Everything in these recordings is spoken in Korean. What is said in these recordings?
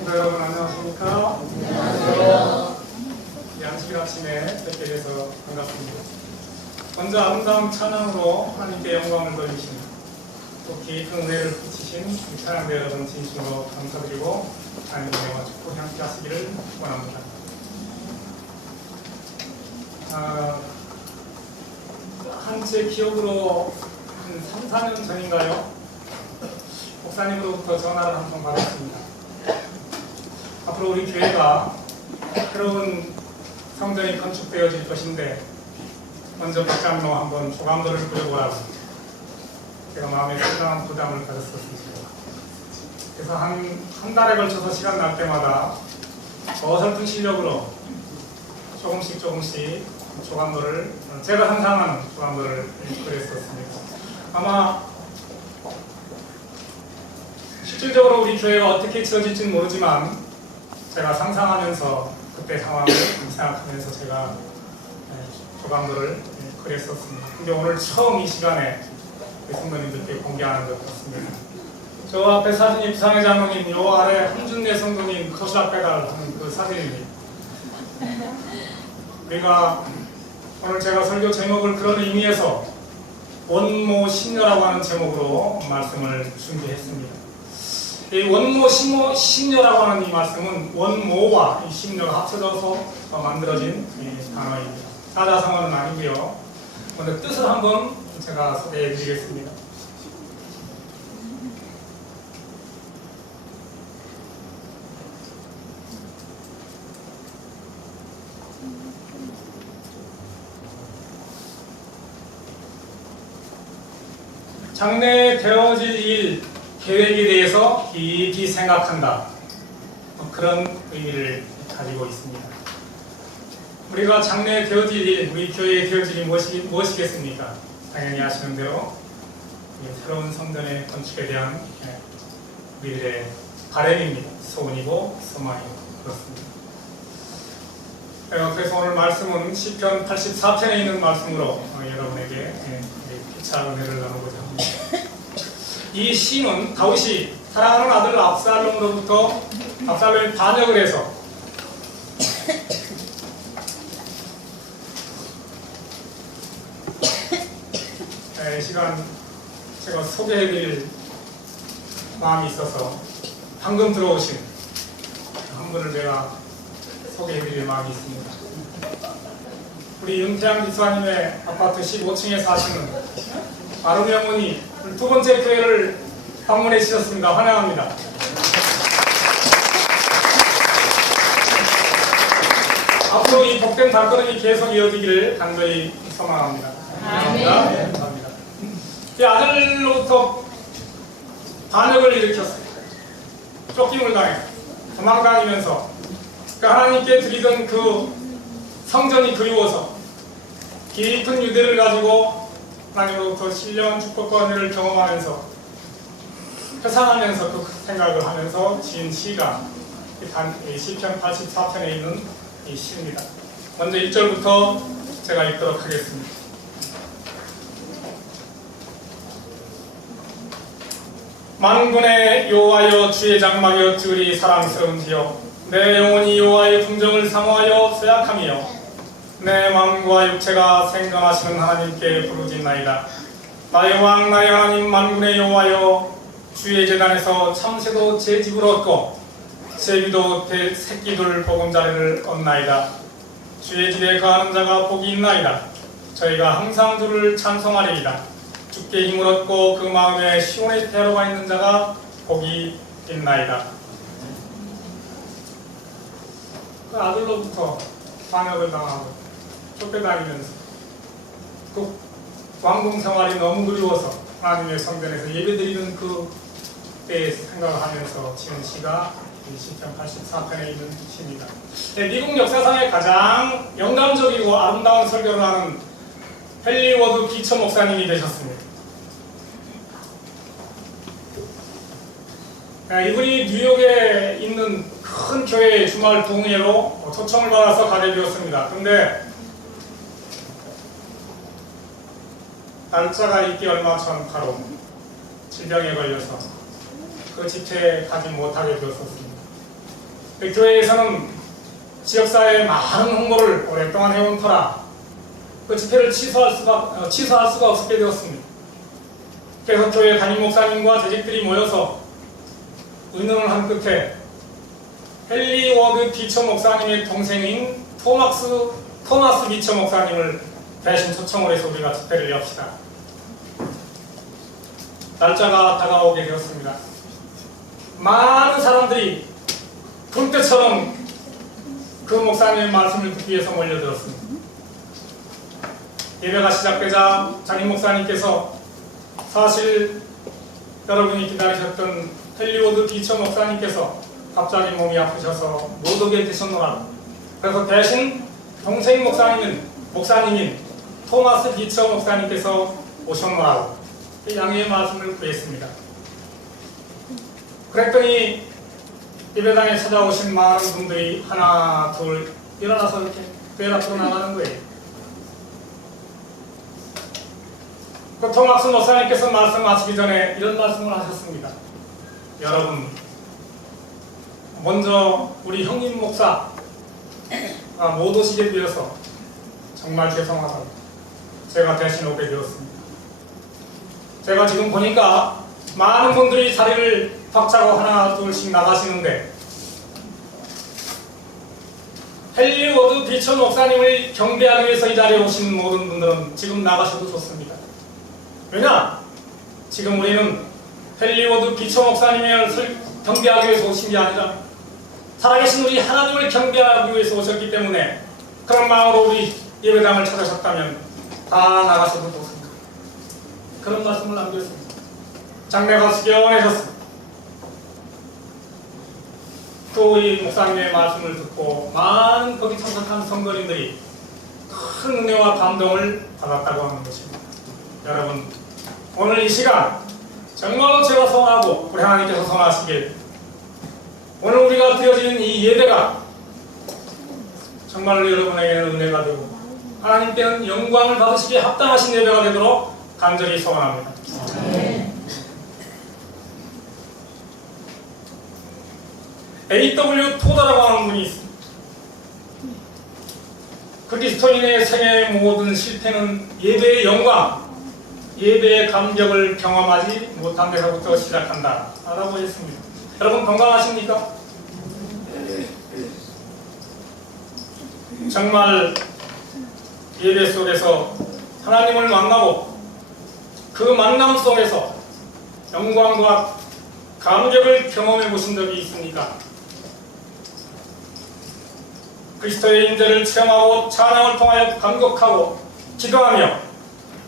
성도 여러분 안녕하십니까? 안녕하세요. 양식 아침에 뵙게 돼서 반갑습니다. 먼저 아름다운 찬양으로 하나님께 영광을 돌리시는 또 깊은 은혜를 끼치신 찬양대 여러분 진심으로 감사드리고 하나님의 영화 축복 함께 하시기를 원합니다. 한 제 기억으로 한 3, 4년 전인가요? 목사님으로부터 전화를 한 통 받았습니다. 앞으로 우리 교회가 새로운 성전이 건축되어질 것인데 먼저 박장로 한번 조감도를 부려보라고 제가 마음에 상당한 부담을 가졌었습니다. 그래서 한 달에 걸쳐서 시간 날 때마다 어설픈 실력으로 조금씩 조감도를 제가 상상하는 조감도를 그렸었습니다. 아마 실질적으로 우리 교회가 어떻게 지어질지는 모르지만 제가 상상하면서 그때 상황을 생각하면서 제가 조감도를 그렸었습니다. 근데 오늘 처음 이 시간에 성도님들께 공개하는 것 같습니다. 저 앞에 사진이 부산의 장로님, 요 아래 한준내 성도님 도시락 배달하는 그 사진입니다. 우리가 오늘 제가 설교 제목을 그런 의미에서 원모 신녀라고 하는 제목으로 말씀을 준비했습니다. 이 원모 신녀라고 하는 이 말씀은 원모와 이 신녀가 합쳐져서 만들어진 단어입니다. 사자성어는 아니고요. 먼저 뜻을 한번 제가 소개해 드리겠습니다. 장래에 되어질 일, 계획에 대해서 깊이 생각한다. 그런 의미를 가지고 있습니다. 우리가 장래에 되어질 일, 우리 교회에 되어질 일이 무엇이겠습니까? 당연히 아시는 대로 새로운 성전의 건축에 대한 우리들의 바람입니다. 소원이고 소망이고 그렇습니다. 그래서 오늘 말씀은 시편 84편에 있는 말씀으로 여러분에게 피차 은혜를 나누고자 합니다. 이 시는 다윗이 사랑하는 아들 압살롬으로부터 압살롬이 반역을 해서 이 시간 제가 소개해드릴 마음이 있어서 방금 들어오신 한 분을 제가 소개해드릴 마음이 있습니다. 우리 윤태양 집사님의 아파트 15층에 사시는 아름이 어머니 두 번째 교회를 방문해 주셨습니다. 환영합니다. 앞으로 이 복된 발걸음이 계속 이어지기를 간절히 소망합니다. 감사합니다. 이 아들로부터 반역을 일으켰어요. 쫓김을 당해 도망다니면서 하나님께 드리던 그 성전이 그리워서 깊은 유대를 가지고 하나님으로부터 신령한 축복과 은혜를 경험하면서 회상하면서 그 생각을 하면서 지은 시가 시편 84편에 있는 이 시입니다. 먼저 1절부터 제가 읽도록 하겠습니다. 만군의 여호와여 주의 장막여 주리 사랑스러운지요 내 영혼이 여호와의 풍정을 사모하여 쇠약함이요 내 마음과 육체가 생존하시는 하나님께 부르짖나이다. 나의 왕 나의 하나님 만군의 여호와여 주의 제단에서 참새도 제 집을 얻고 제비도 새끼들 보금자리를 얻나이다. 주의 집에 거하는 자가 복이 있나이다. 저희가 항상 주를 찬송하리이다. 주께 힘을 얻고 그 마음에 시온의 태로가 있는 자가 복이 있나이다. 그 아들로부터 반역을 당하고 쫓겨다니면서 그 왕궁 생활이 너무 그리워서 하나님의 성전에서 예배드리는 그 때에 생각을 하면서 지은 시가 시편 84편에 있는 시입니다. 미국 역사상에 가장 영감적이고 아름다운 설교를 하는 헨리 기초 목사님이 되셨습니다. 이분이 뉴욕에 있는 큰 교회 주말 동회로 초청을 받아서 가게 되었습니다. 그런데 날짜가 있기 얼마 전 바로 질병에 걸려서 그 집회에 가지 못하게 되었습니다. 교회에서는 지역사회에 많은 홍보를 오랫동안 해온 터라 그 집회를 취소할 수가 없게 되었습니다. 그래서 교회 담임 목사님과 재직들이 모여서 의논을 한 끝에 헨리 워드 비처 목사님의 동생인 토마스 비처 목사님을 대신 초청을 해서 우리가 집회를 엽시다. 날짜가 다가오게 되었습니다. 많은 사람들이 불때처럼 그 목사님의 말씀을 듣기 위해서 몰려들었습니다. 예배가 시작되자 장임 목사님께서 사실 여러분이 기다리셨던 헨리 비처 목사님께서 갑자기 몸이 아프셔서 못 오게 되셨노라. 그래서 대신 동생 목사님인 토마스 비처 목사님께서 오셨노라고 양해의 말씀을 구했습니다. 그랬더니 예배당에 찾아오신 많은 분들이 하나 둘 일어나서 이렇게 교회 앞으로 나가는 거예요. 그 토마스 목사님께서 말씀하시기 전에 이런 말씀을 하셨습니다. 여러분, 먼저 우리 형님 목사 못 오시게 되어서 정말 죄송하다고 제가 대신 오게 되었습니다. 제가 지금 보니까 많은 분들이 자리를 박차고 하나 둘씩 나가시는데 헨리 워드 비처 목사님을 경배하기 위해서 이 자리에 오신 모든 분들은 지금 나가셔도 좋습니다. 왜냐? 지금 우리는 헨리 워드 비처 목사님을 경배하기 위해서 오신 게 아니라 살아계신 우리 하나님을 경배하기 위해서 오셨기 때문에 그런 마음으로 우리 예배당을 찾으셨다면 다 나가셔도 좋습니다. 그런 말씀을 남겼습니다. 장례가 수견해졌습니다. 또 우리 목사님의 말씀을 듣고 많은 거기 참석한 성도님들이 큰 은혜와 감동을 받았다고 하는 것입니다. 여러분, 오늘 이 시간 정말로 제가 소원하고 우리 하나님께서 소원하시길 오늘 우리가 드려지는 이 예배가 정말로 여러분에게는 은혜가 되고 하나님께는 영광을 받으시기에 합당하신 예배가 되도록 간절히 소원합니다. A.W. 토더라고 하는 분이 있습니다. 그리스도인의 생애의 모든 실패는 예배의 영광, 예배의 감격을 경험하지 못한 데서부터 시작한다 라고 했습니다. 여러분 건강하십니까? 정말 예배 속에서 하나님을 만나고 그 만남 속에서 영광과 감격을 경험해 보신 적이 있습니까? 그리스도의 임재를 체험하고 찬양을 통하여 감격하고 기도하며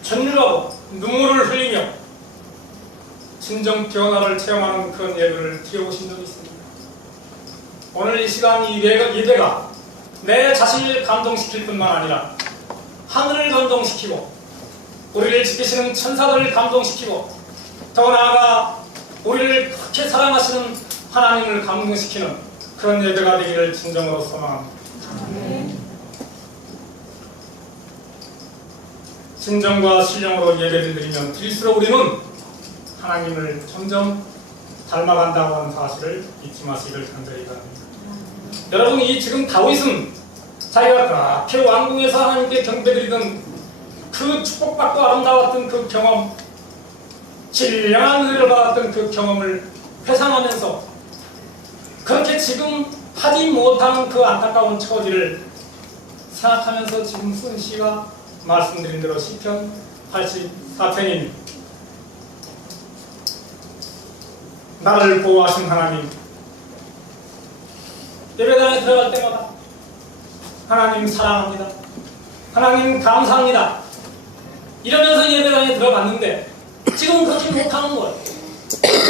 전율하고 눈물을 흘리며 진정 변화를 체험하는 그런 예배를 드려보신 적이 있습니다. 오늘 이 시간 이 예배가 내 자신을 감동시킬 뿐만 아니라 하늘을 감동시키고 우리를 지키시는 천사들을 감동시키고 더 나아가 우리를 그렇게 사랑하시는 하나님을 감동시키는 그런 예배가 되기를 진정으로 소망합니다. 진정과 신령으로 예배를 드리면 드릴수록 우리는 하나님을 점점 닮아간다고 하는 사실을 잊지 마시기를 간절히 바랍니다. 여러분, 이 지금 다윗은 자기가 그렇게 왕궁에서 하나님께 경배드리던 그 축복받고 아름다웠던 그 경험, 신령한 은혜를 받았던 그 경험을 회상하면서 그렇게 지금 하지 못하는 그 안타까운 처지를 생각하면서 지금 쓴 시가 말씀드린 대로 시편 84편입니다. 나를 보호하신 하나님, 예배당에 들어갈 때마다 하나님 사랑합니다, 하나님 감사합니다 이러면서 예배당에 들어갔는데 지금은 그렇게 못하는 거예요.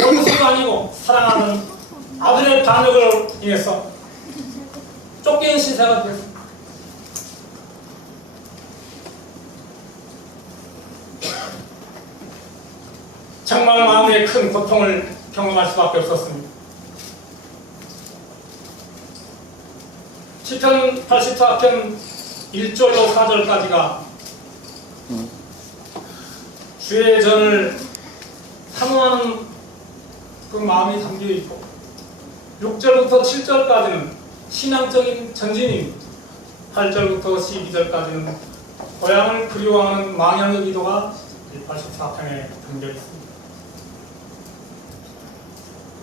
원수도 아니고 사랑하는 아들의 반역을 인해서 쫓기는 신세가 되었습니다. 정말 마음에 큰 고통을 경험할 수밖에 없었습니다. 시편 84편 1절로 4절까지가 주의 전을 사모하는 그 마음이 담겨있고 6절부터 7절까지는 신앙적인 전진입니다. 8절부터 12절까지는 고향을 그리워하는 망향의 기도가 84편에 담겨 있습니다.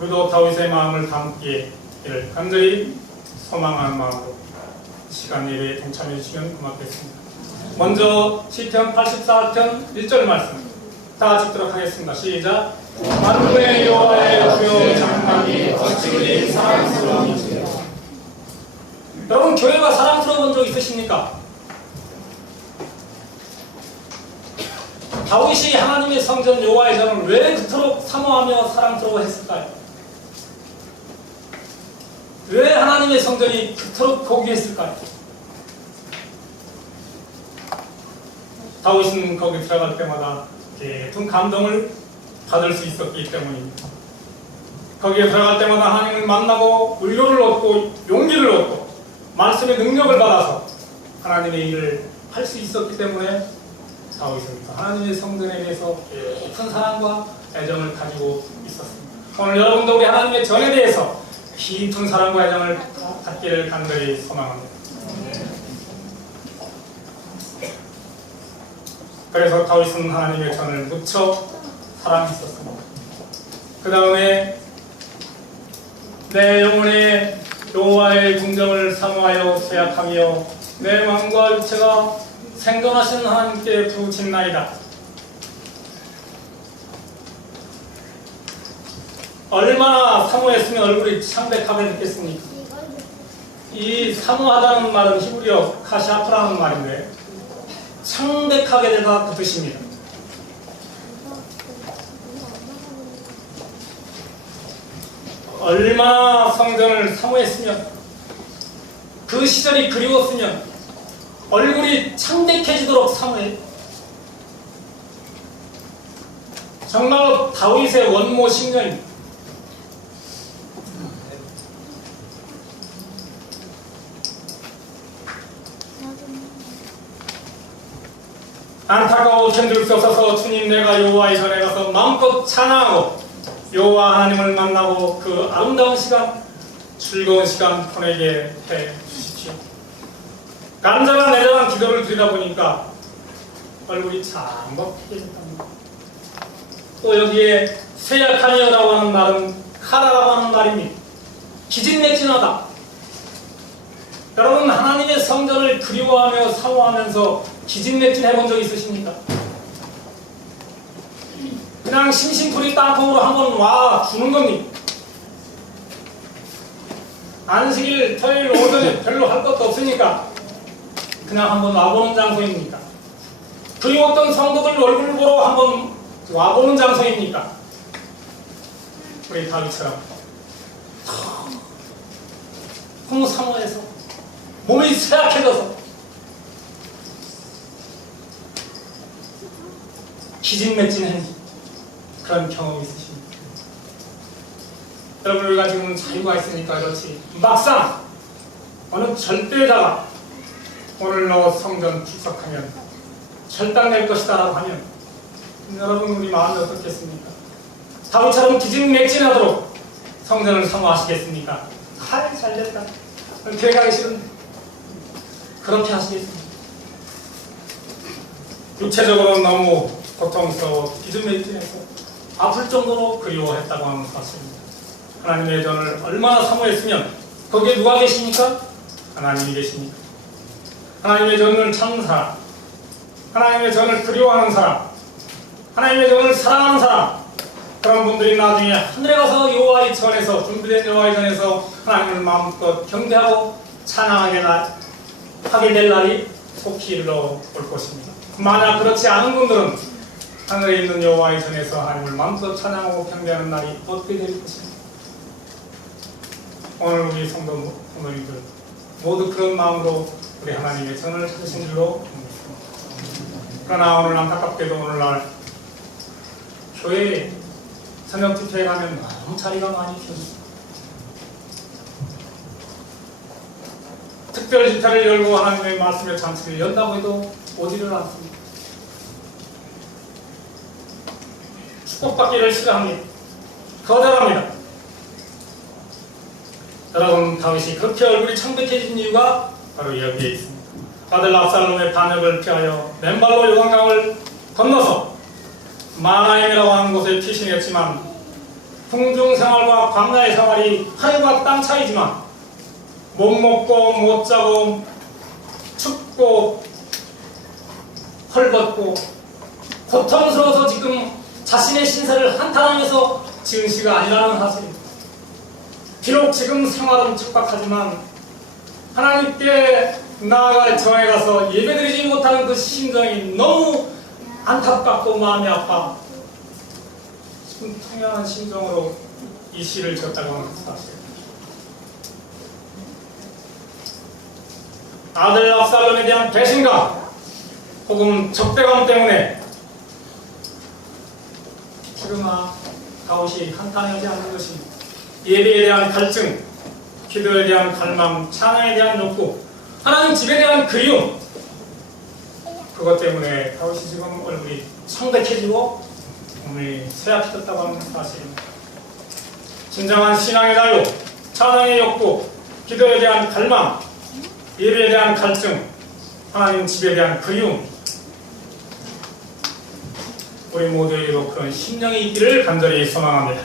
우리도 다윗의 마음을 담기에 이를 간절히 소망하는 마음으로 시간 예배에 동참해 주시면 고맙겠습니다. 먼저 시편 84편 1절 말씀 다 같이 읽도록 하겠습니다. 시작. 만군의 여호와의 주여 장막이 어찌 사랑스러운지. 여러분, 교회가 사랑스러운 적 있으십니까? 다윗이 하나님의 성전 여호와의 전을 왜 그토록 사모하며 사랑스러워했을까요? 왜 하나님의 성전이 그토록 고귀했을까요? 다윗은 거기 들어갈 때마다 깊은 감동을 받을 수 있었기 때문입니다. 거기에 들어갈 때마다 하나님을 만나고 위로를 얻고 용기를 얻고 말씀의 능력을 받아서 하나님의 일을 할 수 있었기 때문에 다윗은 하나님의 성전에 대해서 깊은 사랑과 애정을 가지고 있었습니다. 오늘 여러분도 우리 하나님의 전에 대해서 깊은 사랑과 애정을 갖기를 간절히 소망합니다. 그래서 다윗은 하나님의 전을 무척 사랑했었습니다. 그 다음에 내 영혼에 여호와의 궁정을 사모하여 쇠약하며 내 마음과 육체가 생존하시는 하나님께 부르짖나이다. 얼마나 사모했으면 얼굴이 창백하게 됐겠습니까? 이 사모하다는 말은 히브리어 카시아프라는 말인데 창백하게 되다 그 뜻입니다. 얼마나 성전을 사모했으면 그 시절이 그리웠으면 얼굴이 창백해지도록 사모해. 정말로 다윗의 원모 심령입니다. 안타까워 견딜 수 없어서 주님 내가 여호와의 전에 가서 마음껏 찬양하고 여호와 하나님을 만나고 그 아름다운 시간 즐거운 시간 보내게 해 주십시오. 간절한 애절한 기도를 드리다 보니까 얼굴이 창백해졌답니다. 또 여기에 쇠약하며라고 하는 말은 카라라고 하는 말입니다. 기진맥진하다. 여러분, 하나님의 성전을 그리워하며 사모하면서 기진맥진 해본 적 있으십니까? 그냥 심심풀이 땅콩으로 한번 와 주는 겁니다. 안식일, 토요일, 오전에 별로 할 것도 없으니까 그냥 한번 와보는 장소입니까? 그리웠던 성도들 얼굴 보러 한번 와보는 장소입니까? 우리 다윗처럼 너무 사모해서 몸이 쇠약해져서 기진맥진한 그런 경험이 있으십니까? 여러분, 우리가 지금 자유가 있으니까 그렇지 막상 어느 절대에다가 오늘 너 성전 출석하면 절단 낼 것이다 라고 하면 여러분 우리 마음이 어떻겠습니까? 다윗처럼 기진맥진하도록 성전을 사모하시겠습니까? 잘됐다. 교회 가기 싫은데 그렇게 하시겠습니까? 육체적으로 너무 고통스러워 기진맥진해서 아플 정도로 그리워했다고 하는 사실입니다. 하나님의 전을 얼마나 사모했으면 거기에 누가 계십니까? 하나님이 계십니까? 하나님의 전을 찾는 사람, 하나님의 전을 그리워하는 사람, 하나님의 전을 사랑하는 사람, 그런 분들이 나중에 하늘에 가서 여호와의 전에서 준비된 여호와의 전에서 하나님을 마음껏 경배하고 찬양하게 하게 될 날이 속히 이르러 올 것입니다. 만약 그렇지 않은 분들은 하늘에 있는 여호와의 전에서 하나님을 마음껏 찬양하고 경배하는 날이 어떻게 될 것입니까? 오늘 우리 성도 부모님들 모두 그런 마음으로 우리 하나님의 전을 찾으신 줄로 믿습니다. 그러나 오늘 안타깝게도 오늘날 교회에 저녁 집회에 가면 너무 자리가 많이 비었습니다. 특별 집회를 열고 하나님의 말씀의 잔치를 연다고 해도 오지를 않습니다. 축복받기를 싫어합니다. 거절합니다. 여러분, 다윗이 그렇게 얼굴이 창백해진 이유가 바로 여기에 있습니다. 아들 압살롬의 반역을 피하여 맨발로 요단강을 건너서 마나임이라고 하는 곳에 피신했지만 궁중 생활과 광야의 생활이 하늘과 땅 차이지만 못 먹고 못 자고 춥고 헐벗고 고통스러워서 지금 자신의 신세를 한탄하면서 지은 시가 아니라는 사실입니다. 비록 지금 생활은 척박하지만 하나님께 나아갈 정에 가서 예배드리지 못하는 그 심정이 너무 안타깝고 마음이 아파 지금 통연한 심정으로 이 시를 지었다고 하는 사실입니다. 아들 압살롬에 대한 배신감 혹은 적대감 때문에 그러나 다윗이 한탄하지 않는 것입니다. 예배에 대한 갈증, 기도에 대한 갈망, 찬양에 대한 욕구, 하나님 집에 대한 그리움, 그것 때문에 다윗이 지금 얼굴이 창백해지고 몸이 쇠약해졌다고 하는 사실입니다. 진정한 신앙의 자유, 찬양의 욕구, 기도에 대한 갈망, 예배에 대한 갈증, 하나님 집에 대한 그리움, 우리 모두에게도 그런 심령이 있기를 간절히 소망합니다.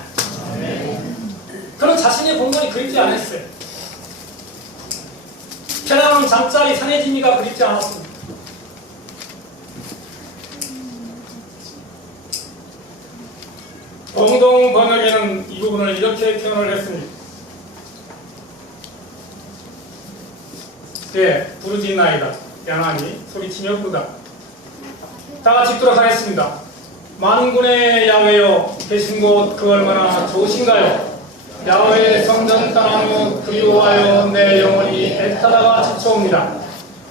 그는 자신의 본분이 그립지 않았어요. 편안한 잠자리 산해지미가 그립지 않았습니다. 공동 번역에는 이 부분을 이렇게 표현을 했습니다. 예, 부르짖나이다. 양하니 소리치며 부르다. 다 같이 읽도록 하겠습니다. 만군의 야훼여 계신 곳 그 얼마나 좋으신가요? 야훼의 성전 떠난 후 그리워하여 내 영혼이 애타다가 지쳐옵니다.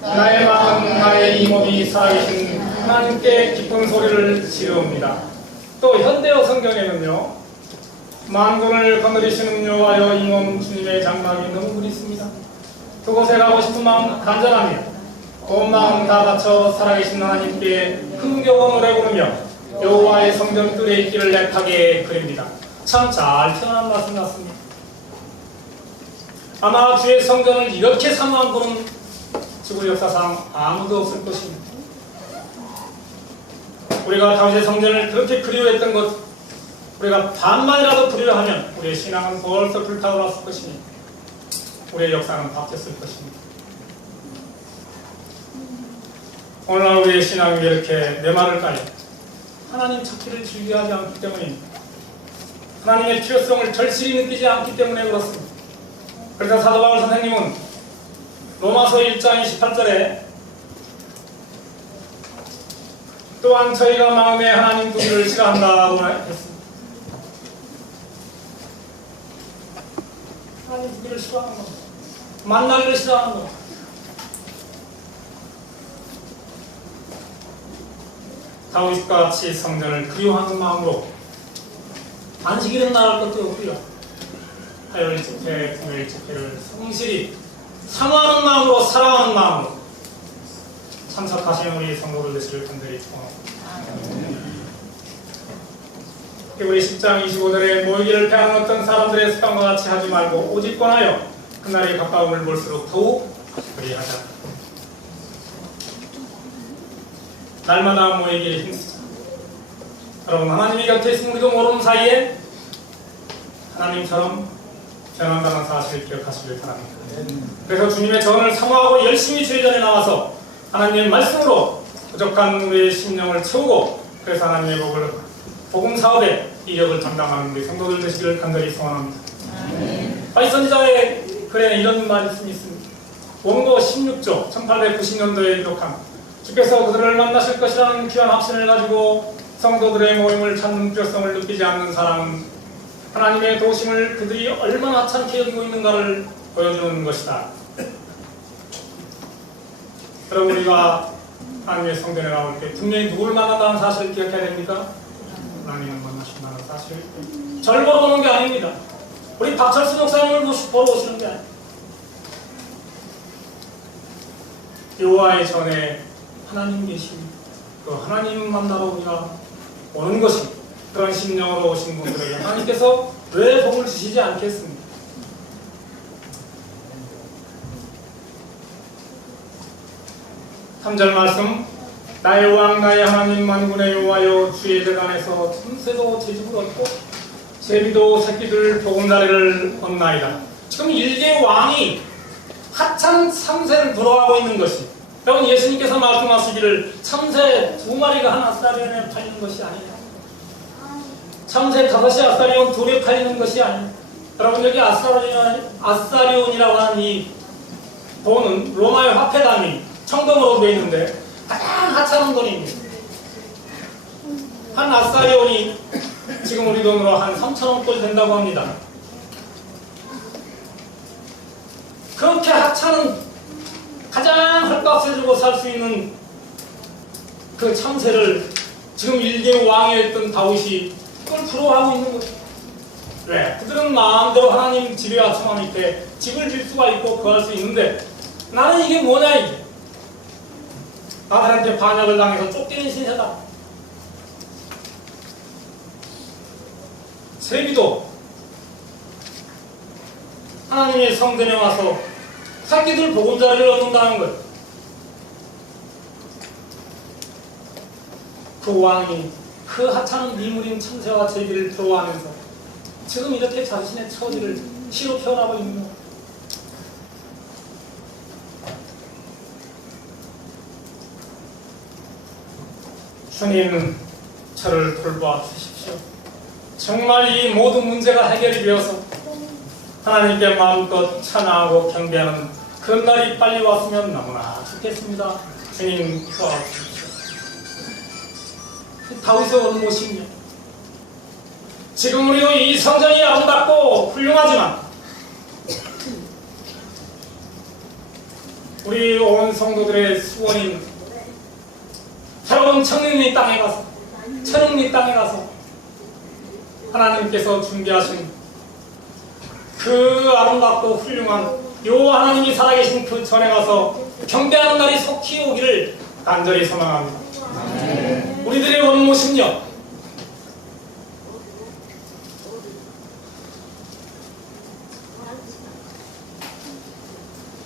나의 마음 나의 이 몸이 살아계신 하나님께 기쁜 소리를 지르옵니다. 또 현대어 성경에는요, 만군을 거느리시는 여호와여 이 몸 주님의 장막이 너무 그립습니다. 그곳에 가고 싶은 마음 간절하며 온 마음 다 바쳐 살아계신 하나님께 흥겨운 노래 부르며 여호와의 성전 뜰에 있기를 애타게 그립니다. 참 잘 표현한 말씀 같습니다. 아마 주의 성전을 이렇게 사모한 분은 지구 역사상 아무도 없을 것입니다. 우리가 다윗의 성전을 그렇게 그리워했던 것, 우리가 반만이라도 그리워하면 우리의 신앙은 벌써 불타올랐을 것이니 우리의 역사는 바뀌었을 것입니다. 오늘날 우리의 신앙이 이렇게 메마를까요? 하나님 찾기를 즐겨하지 않기 때문입니다. 하나님의 필요성을 절실히 느끼지 않기 때문에 그렇습니다. 그래서 사도 바울 선생님은 로마서 1장 28절에 또한 저희가 마음에 하나님 두기를 싫어한다고 했습니다. 하나님 두기를 싫어하는 겁니다. 만나기를 싫어하는 겁니다. 다윗과 같이 성전을 그리워하는 마음으로 안식일은 나갈 것도 없고요, 화요일 집회, 금요일 집회를 성실히 사모하는 마음으로, 사랑하는 마음으로 참석하시는 우리 성도들 되시길 간절히 축원합니다. 우리 10장 25절에 모이기를 패하는 어떤 사람들의 습관과 같이 하지 말고 오직 권하여 그날이 가까움을 볼수록 더욱 그리하자. 날마다 모이기에 힘쓰자. 여러분, 하나님이 곁에 있으면 우리도 모르는 사이에 하나님처럼 변한다는 사실을 기억하시길 바랍니다. 그래서 주님의 전을 사모하고 열심히 주의 전에 나와서 하나님의 말씀으로 부족한 우리의 심령을 채우고, 그래서 하나님의 복음 사업에 이력을 담당하는 우리 성도들 되시기를 간절히 소원합니다. 다윗 선지자의 글에는 이런 말씀이 있습니다. 원고 16조 1890년도에 기록한 주께서 그들을 만나실 것이라는 귀한 확신을 가지고 성도들의 모임을 찾는 필요성을 느끼지 않는 사람은 하나님의 도심을 그들이 얼마나 하찮게 여기고 있는가를 보여주는 것이다. 여러분, 우리가 하나님의 성전에 나올 때 분명히 누굴 만난다는 사실을 기억해야 됩니까? 하나님을 만나신다는 사실. 절 보러 오는 게 아닙니다. 우리 박철수 목사님을 보러 오시는 게 아닙니다. 여호와의 전에 하나님 계십니다. 그 하나님 만나러 우리가 오는 것입니다. 그런 심령으로 오신 분들에게 하나님께서 왜 복을 주시지 않겠습니까? 3절 말씀, 나의 왕 나의 하나님 만군의 여호와여 주의 재단에서 참새도 제집을 얻고 제비도 새끼들 보금자리를 얻나이다. 지금 일개 왕이 하찮은 참새를 부러워하고 있는 것이, 여러분 예수님께서 말씀하시기를 참새 2마리가 한 아사리온에 팔리는 것이 아니에요. 참새 5이 아사리온 2에 팔리는 것이 아니에요. 여러분 여기 아사리온이라고 하는 이 돈은 로마의 화폐 단위 청동으로 되어 있는데 가장 하찮은 돈입니다. 한 아사리온이 지금 우리 돈으로 한 3,000원꼴 된다고 합니다. 그렇게 하찮은 가장 헐값을 주고 살 수 있는 그 참새를 지금 일개 왕이었던 다윗이 그걸 부러워하고 있는 거죠. 왜? 그들은 마음대로 하나님 집에 아침함 밑에 집을 질 수가 있고 거할 수 있는데 나는 이게 뭐냐 이게. 아들한테 반역을 당해서 쫓기는 신세다. 제비도 하나님의 성전에 와서 새끼들 보금자리를 얻는다는 것. 그 왕이 그 하찮은 미물인 참새와 제비를 부러워하면서 지금 이렇게 자신의 처지를 시로 표현하고 있는 것. 주님, 저를 돌봐 주십시오. 정말 이 모든 문제가 해결이 되어서 하나님께 마음껏 찬양하고 경배하는 그 날이 빨리 왔으면 너무나 좋겠습니다. 주님 도와주십시오. 다윗의 원모심이요. 지금 우리 이 성전이 아름답고 훌륭하지만 우리 온 성도들의 수원인 새로운 천국의 땅에 가서 하나님께서 준비하신 그 아름답고 훌륭한 요 하나님이 살아계신 그 전에 가서 경배하는 날이 속히 오기를 간절히 소망합니다. 우리들의 원모심요,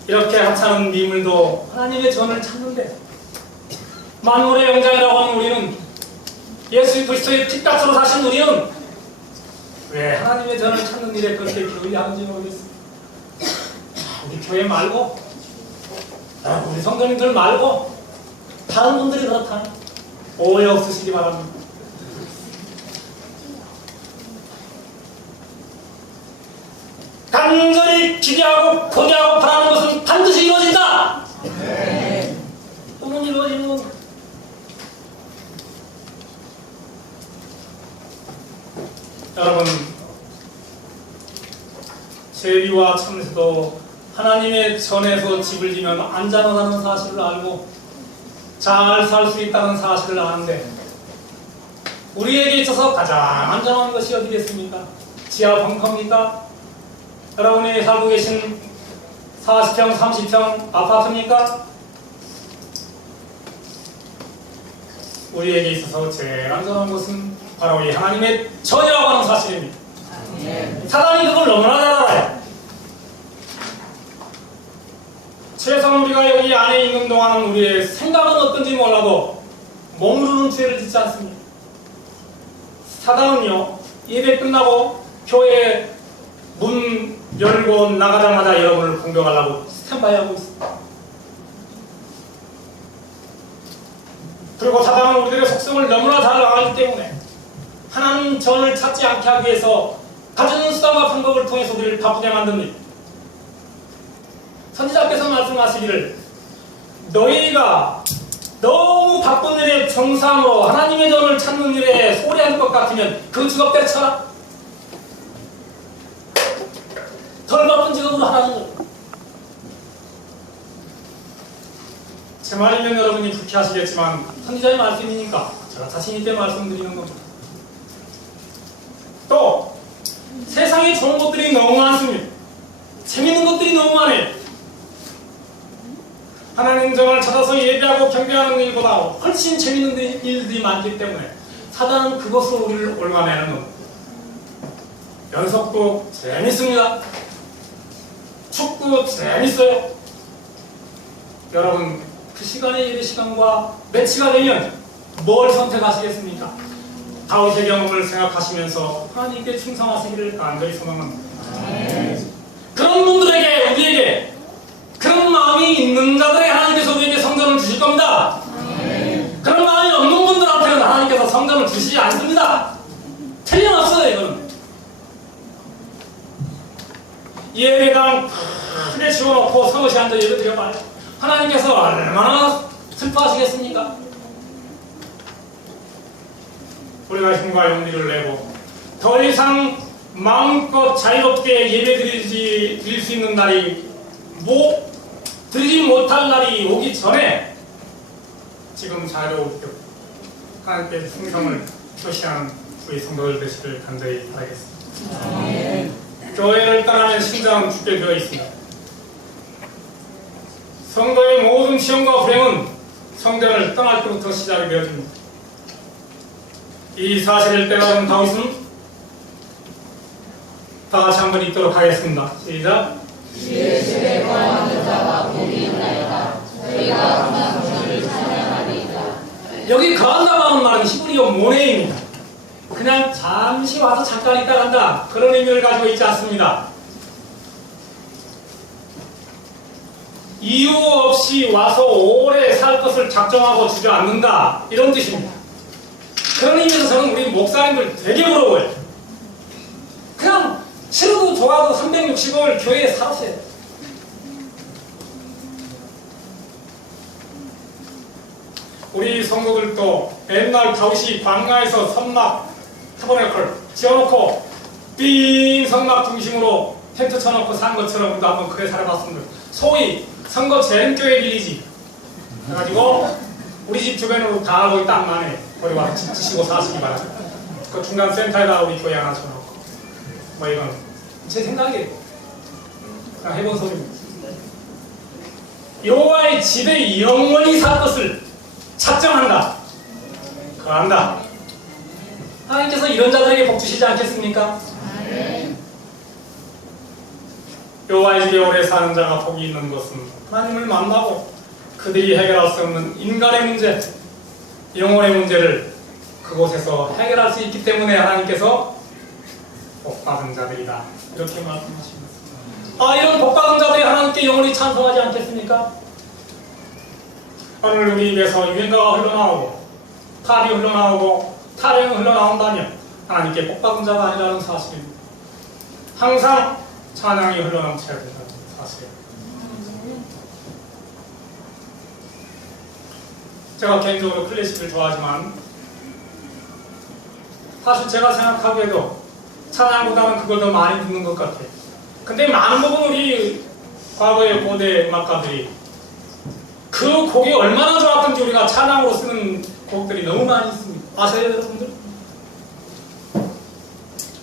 이렇게 하찮은 미물도 하나님의 전을 찾는데 만물의 영장이라고 하는 우리는, 예수 그리스도의 피값으로 사신 우리는 왜 하나님의 전을 찾는 일에 그렇게 게을리한지 모르겠습니다. 우리 교회 말고 우리 성도님들 말고 다른 분들이 그렇다면 오해 없으시기 바랍니다. 간절히 기대하고 고대하고 바라는 것은 반드시 이루어진다. 또는 이루어지는 겁니다. 여러분, 제비와 참새도 하나님의 전에서 집을 지면 안전하다는 사실을 알고 잘 살 수 있다는 사실을 아는데, 우리에게 있어서 가장 안전한 것이 어디겠습니까? 지하 벙커입니까? 여러분이 살고 계신 40평, 30평 아파트입니까? 우리에게 있어서 제일 안전한 것은 바로 이 하나님의 전이라고 하는 사실입니다. 사단이 그걸 너무나 잘 알아요. 최소한 우리가 여기 안에 있는 동안은 우리의 생각은 어떤지 몰라도 머무르는 죄를 짓지 않습니다. 사단은요, 예배 끝나고 교회 문 열고 나가자마자 여러분을 공격하려고 스탠바이 하고 있습니다. 그리고 사단은 우리들의 속성을 너무나 잘 알기 때문에 하나님 전을 찾지 않게 하기 위해서 가진 수단과 방법을 통해서 우리를 바쁘게 만듭니다. 선지자께서 말씀하시기를, 너희가 너무 바쁜 일에 정상으로 하나님의 전을 찾는 일에 소홀히할 것 같으면 그 직업 때려쳐라. 덜 바쁜 직업으로 하라는 거예요. 제 말이면 여러분이 불쾌하시겠지만 선지자의 말씀이니까 제가 자신 있게 말씀드리는 겁니다. 또 세상에 좋은 것들이 너무 많습니다. 재밌는 것들이 너무 많아요. 하나님 전을 찾아서 예배하고 경배하는 일보다 훨씬 재밌는 일들이 많기 때문에 사단은 그것으로 우리를 올가매는 겁니다. 연속도 재밌습니다. 축구 재밌어요. 여러분, 그 시간의 예배 시간과 매치가 되면 뭘 선택하시겠습니까? 다윗의 경험을 생각하시면서 하나님께 충성하시기를 간절히 소망합니다. 그런 분들에게, 우리에게 그런 마음이 있는 자들에게 하나님께서 우리에게 성전을 주실 겁니다. 그런 마음이 없는 분들한테는 하나님께서 성전을 주시지 않습니다. 틀림없어요. 이거는 예배당 크게 지워놓고 성것이 앉아 예배 드려봐요. 하나님께서 얼마나 슬퍼하시겠습니까? 우리가 힘과 용기를 내고 더 이상 마음껏 자유롭게 예배 드릴 수 있는 날이 드리지 못할 날이 오기 전에 지금 자유롭게 하나님께 충성을 표시하는 우리 성도들 되시길 간절히 바라겠습니다. 교회를 떠나는 심장은 죽게 되어 있습니다. 성도의 모든 시험과 불행은 성전을 떠날 때부터 시작이 되어집니다. 이 사실을 깨달은 다윗은 다 같이 한번 읽도록 하겠습니다. 시작. 주의 집에 거하는 자가 복이 있나이다. 저희가 그만 주를 찬양하리이다. 여기 거한다고 하는 말은 히브리어 모네입니다. 그냥 잠시 와서 잠깐 있다 간다, 그런 의미를 가지고 있지 않습니다. 이유 없이 와서 오래 살 것을 작정하고 주저앉는다, 이런 뜻입니다. 그런 의미에서 저는 우리 목사님들 되게 부러워요. 그냥 싫어도 좋아도 365일 교회에 살았어요. 우리 성도들도 옛날 다윗이 광야에서 선막 타버네클 지어놓고 빈 성막 중심으로 텐트 쳐놓고 산 것처럼 우리도 한번 그래 살아봤습니다. 소위 선거 재림교회 빌리지 그래가지고 우리 집 주변으로 다 거기 딱 많네. 거기 와서 집 지시고 사시기 바랍니다. 그 중간 센터에다 우리 교회 하나 쳐놓고 뭐 이건 제 생각이에요. 그냥 해본 소리입니다. 여호와의 집에 영원히 살 것을 작정한다, 거한다. 하나님께서 이런 자들에게 복 주시지 않겠습니까? 여호와의 집에 오래 사는 자가 복이 있는 것은 하나님을 만나고 그들이 해결할 수 없는 인간의 문제, 영혼의 문제를 그곳에서 해결할 수 있기 때문에 하나님께서 복받은 자들이다, 이렇게 말씀하십니다. 이런 복받은 자들이 하나님께 영원히 찬송하지 않겠습니까? 오늘 우리 입에서 유행가가 흘러나오고 탑이 흘러나오고 타령이 흘러나온다면 하나님께 복받은 자가 아니라는 사실입니다. 항상 찬양이 흘러넘쳐야 된다는 사실입니다. 제가 개인적으로 클래식을 좋아하지만 사실 제가 생각하기에도 찬양보다는 그걸 더 많이 듣는 것 같아요. 근데 많은 부분 우리 과거의 고대 음악가들이 그 곡이 얼마나 좋았던지 우리가 찬양으로 쓰는 곡들이 너무 많이 있습니다. 아세요, 여러분들?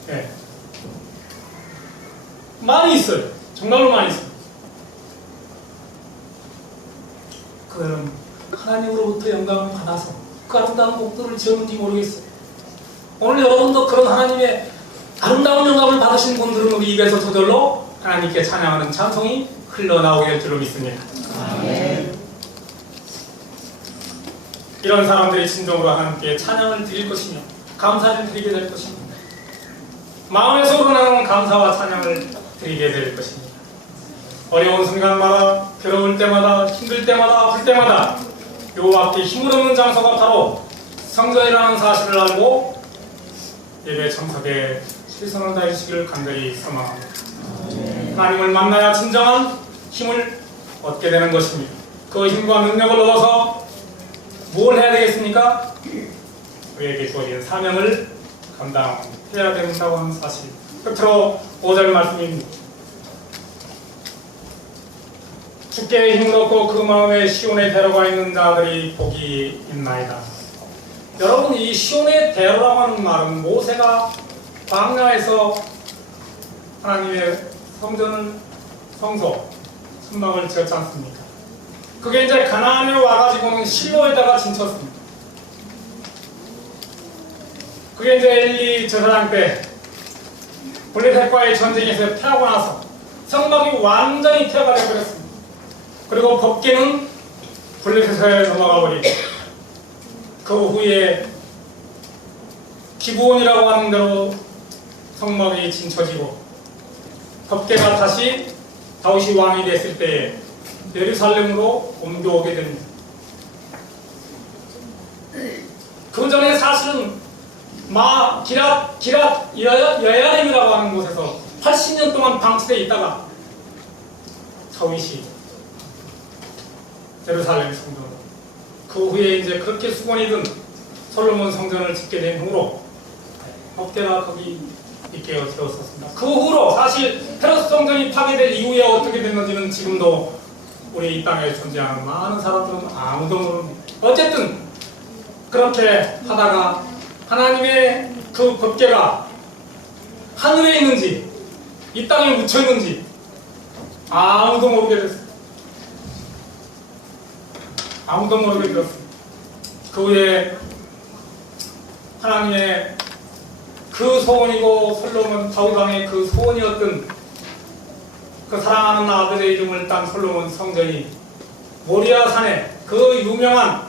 네. 많이 있어요. 정말로 많이 있어요. 그럼 하나님으로부터 영감을 받아서 그 아름다운 곡들을 지었는지 모르겠어요. 오늘 여러분도 그런 하나님의 아름다운 영감을 받으신 분들은 우리 입에서 저절로 하나님께 찬양하는 찬송이 흘러나오게 될 줄로 믿습니다. 아멘. 이런 사람들이 진정으로 하나님께 찬양을 드릴 것이며 감사를 드리게 될 것입니다. 마음에서 우러나오는 감사와 찬양을 드리게 될 것입니다. 어려운 순간마다, 괴로울 때마다, 힘들 때마다, 아플 때마다 여호와께 힘을 얻는 장소가 바로 성전이라는 사실을 알고 예배 참석에 최선을 다해주시기를 간절히 소망합니다. 하나님을 만나야 진정한 힘을 얻게 되는 것입니다. 그 힘과 능력을 얻어서 뭘 해야 되겠습니까? 우리에게 주어진 사명을 감당해야 된다고 하는 사실. 끝으로 5절 말씀입니다. 주께 힘을 얻고 그 마음에 시온에 데려가 있는 자들이 복이 있나이다. 여러분, 이 시온에 데려라고 하는 말은 모세가 광야에서 하나님의 성소, 성막을 지었지 않습니까? 그게 이제 가나안에 와가지고는 실로에다가 진쳤습니다. 그게 이제 엘리 제사장 때 블레셋과의 전쟁에서 패하고 나서 성막이 완전히 폐허가 되어버렸습니다. 그리고 법궤는 블레셋에 넘어가 버리고 그 후에 기브온이라고 하는 대로 성막이 진쳐지고 법궤가 다시 다윗이 왕이 됐을 때에 예루살렘으로 옮겨오게 됩니다. 그 전에 사실은 기랏 여야림이라고 하는 곳에서 80년 동안 방치되어 있다가 다윗이 예루살렘 성전, 그 후에 이제 그렇게 수건이든 솔로몬 성전을 짓게 된 후로 법궤가 거기 있게 되었었습니다. 그 후로 사실 헤롯 성전이 파괴될 이후에 어떻게 됐는지는 지금도 우리 이 땅에 존재하는 많은 사람들은 아무도 모릅니다. 어쨌든 그렇게 하다가 하나님의 그 법궤가 하늘에 있는지 이 땅에 묻혀 있는지 아무도 모르게 됐습니다. 아무도 모르게 되었습니다. 그 후에 하나님의 그 소원이고 솔로몬 다윗 왕의 그 소원이었던 그 사랑하는 아들의 이름을 딴 솔로몬 성전이 모리아 산에 그 유명한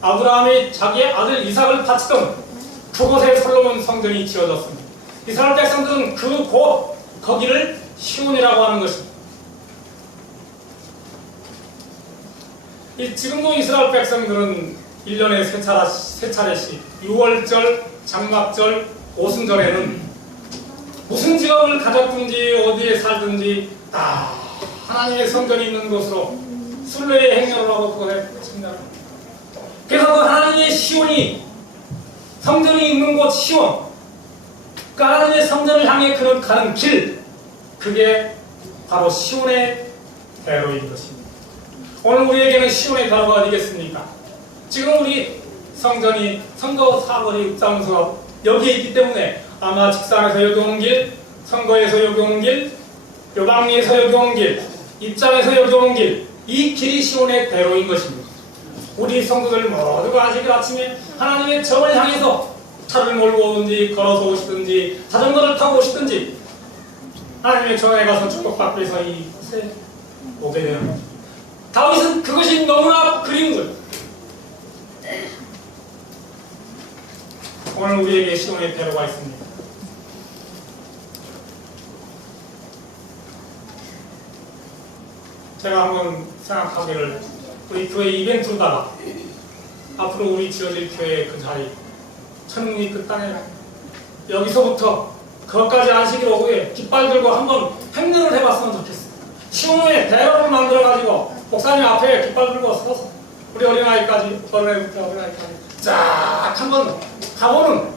아브라함이 자기의 아들 이삭을 바치던 그곳에 솔로몬 성전이 지어졌습니다. 이스라엘 백성들은 그 곳 거기를 시온이라고 하는 것입니다. 지금도 이스라엘 백성들은 1년에 세 차례씩 6월절, 장막절, 오순절에는 무슨 직업을 가졌든지 어디에 살든지 다 하나님의 성전이 있는 곳으로 순례의 행렬을 하고 그곳에 참여합니다. 그래서 그 하나님의 시온이 성전이 있는 곳 시온, 그 하나님의 성전을 향해 가는 길, 그게 바로 시온의 대로인 것입니다. 오늘 우리에게는 시온의 대로가 어디겠습니까? 지금 우리 성전이 선거 사거리 입장소가 여기에 있기 때문에 아마 직산에서 여기 오는 길, 선거에서 여기 오는 길, 요방리에서 여기 오는 길, 입장에서 여기 오는 길, 이 길이 시온의 대로인 것입니다. 우리 성도들 모두가 아직 아침에 하나님의 정을 향해서 차를 몰고 오든지 걸어서 오시든지 자전거를 타고 오시든지 하나님의 정에 가서 축복받기 위해서 이곳에 오게 되는 겁니다. 다윗은 그것이 너무나 그리운 거예요. 오늘 우리에게 시온의 대로가 있습니다. 제가 한번 생각하기를 우리 교회 이벤트로다가 앞으로 우리 지어질 교회 그 자리 천국이 그 땅에 여기서부터 거기까지 안식일 오후에 깃발 들고 한번 행렬을 해봤으면 좋겠어요. 시온의 대로를 만들어가지고 목사님 앞에 깃발 들고 서서 우리 어린아이까지 쫙 한번 가보는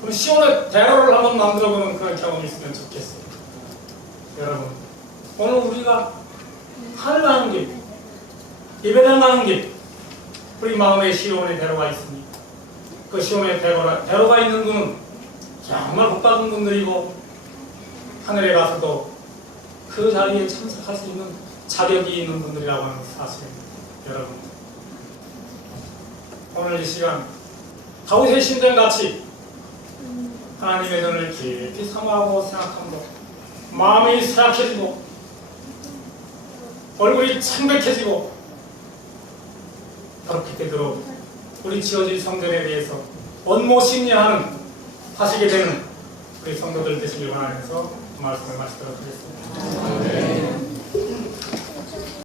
그럼 시온의 대로를 한번 만들어보는 그런 경험이 있으면 좋겠어요. 여러분 오늘 우리가 하늘 가는 길, 예배당 가는 길, 우리 마음에 시온의 대로가 있습니다. 그 시온의 대로가 있는 분은 정말 복받은 분들이고 하늘에 가서도 그 자리에 참석할 수 있는 자격이 있는 분들이라고 하는 사실입니다. 여러분 오늘 이 시간 다윗의 심정같이 하나님의 전을 깊이 사모하고 생각하므로 마음이 새약해지고 얼굴이 창백해지고 그렇게 되도록 우리 지어질 성전에 대해서 원모심리하는 하시게 되는 우리 성도들 되시길 바라면서 말씀을 마치도록 하겠습니다.